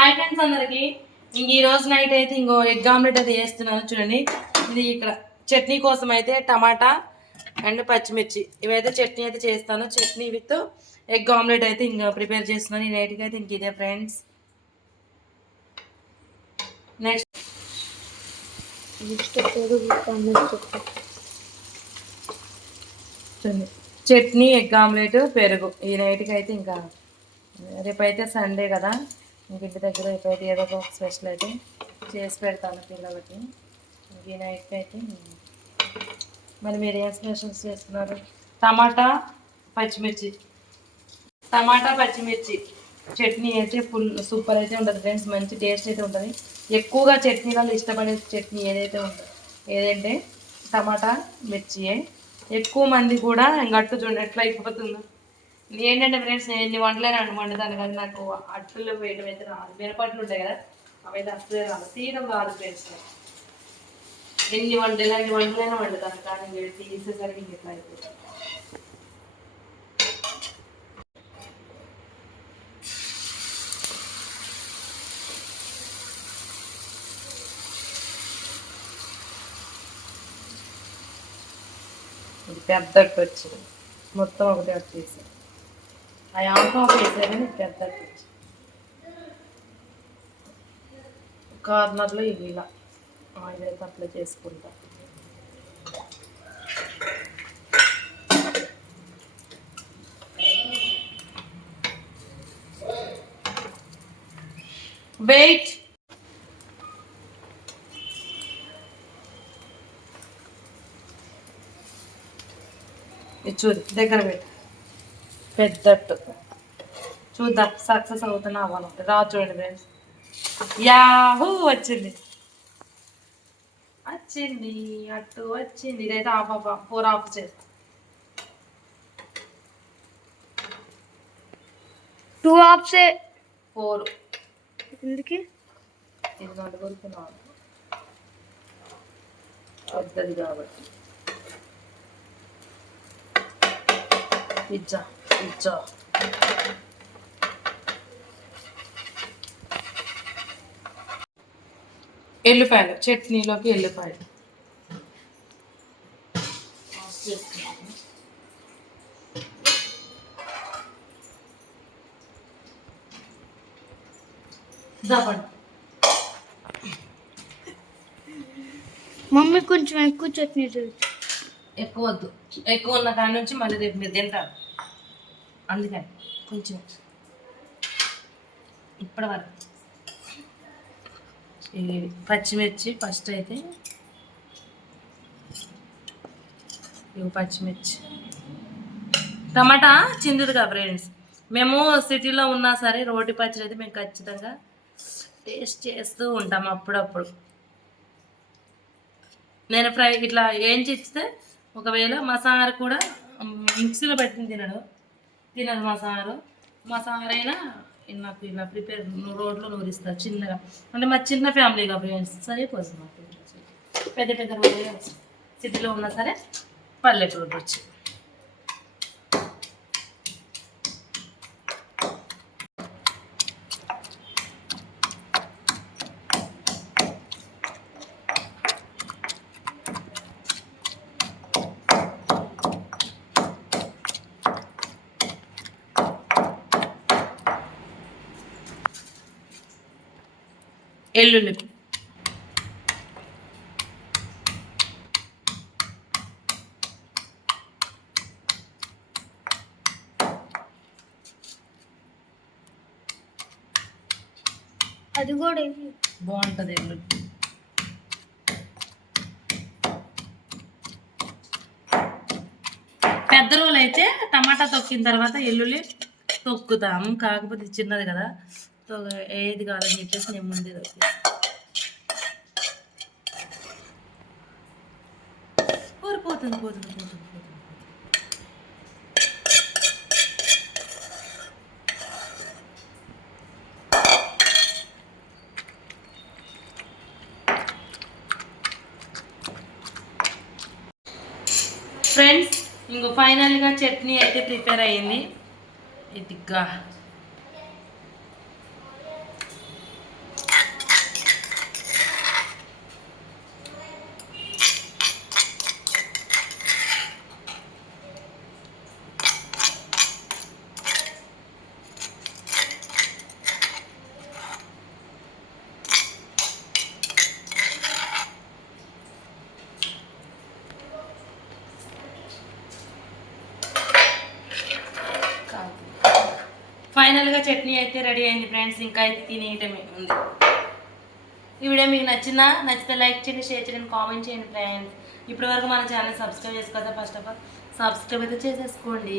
Hi friends అందరికి. ఇంక ఈ రోజు నైట్ అయితే ఇంకో ఎగ్ ఆమ్లెట్ అయితే వేస్తున్నాను చూడండి. ఇది ఇక్కడ చట్నీ కోసం అయితే టమాటా అండ్ పచ్చిమిర్చి. ఇవైతే చట్నీ అయితే చేస్తాను. చట్నీ విత్ ఎగ్ ఆమ్లెట్ అయితే ఇంకా ప్రిపేర్ చేస్తున్నాను. ఈ నైట్కి అయితే ఇంక ఇదే friends. Next chutney egg omelette పెరుగు. ఈ నైట్కి అయితే ఇంకా రేపైతే సండే కదా. ఇంటి దగ్గర రేపైతే ఏదో ఒక స్పెషల్ అయితే చేసి పెడతాను పిల్లలకి. ఈ నైట్కి అయితే మరి మీరు ఏం స్పెషల్స్ చేస్తున్నారు? టమాటా పచ్చిమిర్చి. టమాటా పచ్చిమిర్చి. చట్నీ అయితే ఫుల్ సూపర్ అయితే ఉంటుంది ఫ్రెండ్స్. మంచి టేస్ట్ అయితే ఉంటుంది. ఎక్కువగా చట్నీలలో ఇష్టపడే చట్నీ ఏదైతే ఉంటుందో ఏదంటే టమాటా మిర్చియే. ఎక్కువ మంది కూడా గట్టు చూడండి ఎట్లా అయిపోతుందో. ఏంటంటే ఫ్రెండ్స్ నేను ఎన్ని వంటలే రెండు వండుతాను కానీ నాకు అట్టులు వేయడం అయితే రాదు. మిరపట్లు ఉంటాయి కదా అవి అయితే అసలే రాదు. తీయడం రాదు ఫ్రెండ్స్. ఎన్ని వంటలు ఎన్ని వంటలైనా వండుతాను కానీ మీరు తీసేసరికి ఇంక ఎట్లా అయిపోతుంది? ఇది పెద్ద వచ్చింది. మొత్తం ఒకటి వచ్చేసాను వేసాను ఆ ఆఫ్ ఆఫ్ వేసాను పెద్ద కార్నర్లో ఇవి ఇలా ఆయిల్ అయితే అప్లై చేసుకుంటా. వెయిట్ ఇది చూడు దగ్గర పెట్టు. పెద్దట్టు. చూద్దాం సక్సెస్ అవుతున్నా అవ్వాలి రా చూడండి ఫ్రెండ్స్ యాహూ వచ్చింది. వచ్చింది అట్టు వచ్చింది. ఇదైతే ఆఫ్ ఆఫ్ ఫోర్ ఆఫ్ చేస్తా. టూ ఆప్సే ఫోర్. ఎందుకు? ఇది నాలుగు వద్దది కాబట్టి. Pizza pizza. ఎల్లిపాయలు చట్నీలోకి ఎల్లిపాయలు. మమ్మీ కొంచెం ఎక్కువ చట్నీ ఎక్కువ వద్దు. ఎక్కువ ఉన్న కాడి నుంచి మళ్ళీ రేపు మీరు తింటారు. అందుకని కొంచెం ఇప్పటి వరకు ఈ పచ్చిమిర్చి ఫస్ట్ అయితే ఇవి పచ్చిమిర్చి. టమాటా చిందుడుగా ఫ్రెండ్స్. మేము సిటీలో ఉన్నా సరే రోటి పచ్చడి అయితే మేము ఖచ్చితంగా టేస్ట్ చేస్తూ ఉంటాం అప్పుడప్పుడు. నేను ఫ్రై ఇట్లా ఏం చేస్తే ఒకవేళ మా సార్ కూడా మిక్సీలో పెట్టిన తినడు. తినదు మా సారు. మా సార్ అయినా నాకు ఇలా ప్రిపేర్ రోడ్లో నూరిస్తారు చిన్నగా. అంటే మా చిన్న ఫ్యామిలీగా ఫ్రెండ్స్. సరిపోతుంది మాకు పెద్ద పెద్ద రోడ్లు. సిటీలో ఉన్నా సరే పల్లెటూరు వచ్చి. ఎల్లుల్లి అది కూడా. బాగుంటుంది ఎల్లుల్లి పెద్ద రోలు అయితే టమాటా తొక్కిన తర్వాత ఎల్లుల్లి తొక్కుతాం. కాకపోతే చిన్నది కదా. తొ- ఏది కాదని చెప్పేసి నేను ముందే తొక్కి పోతుంది పోతుంది పోతుంది పోతుంది. ఫ్రెండ్స్ ఇంకో ఫైనల్గా చట్నీ అయితే ప్రిపేర్ అయ్యింది. ఇదిగా. ఫైనల్గా చట్నీ అయితే రెడీ అయింది ఫ్రెండ్స్. ఇంకా అయితే తినేయటమే ఉంది. ఈ వీడియో మీకు నచ్చిందా? నచ్చితే లైక్ చేయండి షేర్ చేయండి కామెంట్ చేయండి ఫ్రెండ్స్. ఇప్పటివరకు మన ఛానల్ సబ్స్క్రైబ్ చేసుకోవద్దా ఫస్ట్ ఆఫ్ ఆల్ సబ్స్క్రైబ్ అయితే చేసేసుకోండి.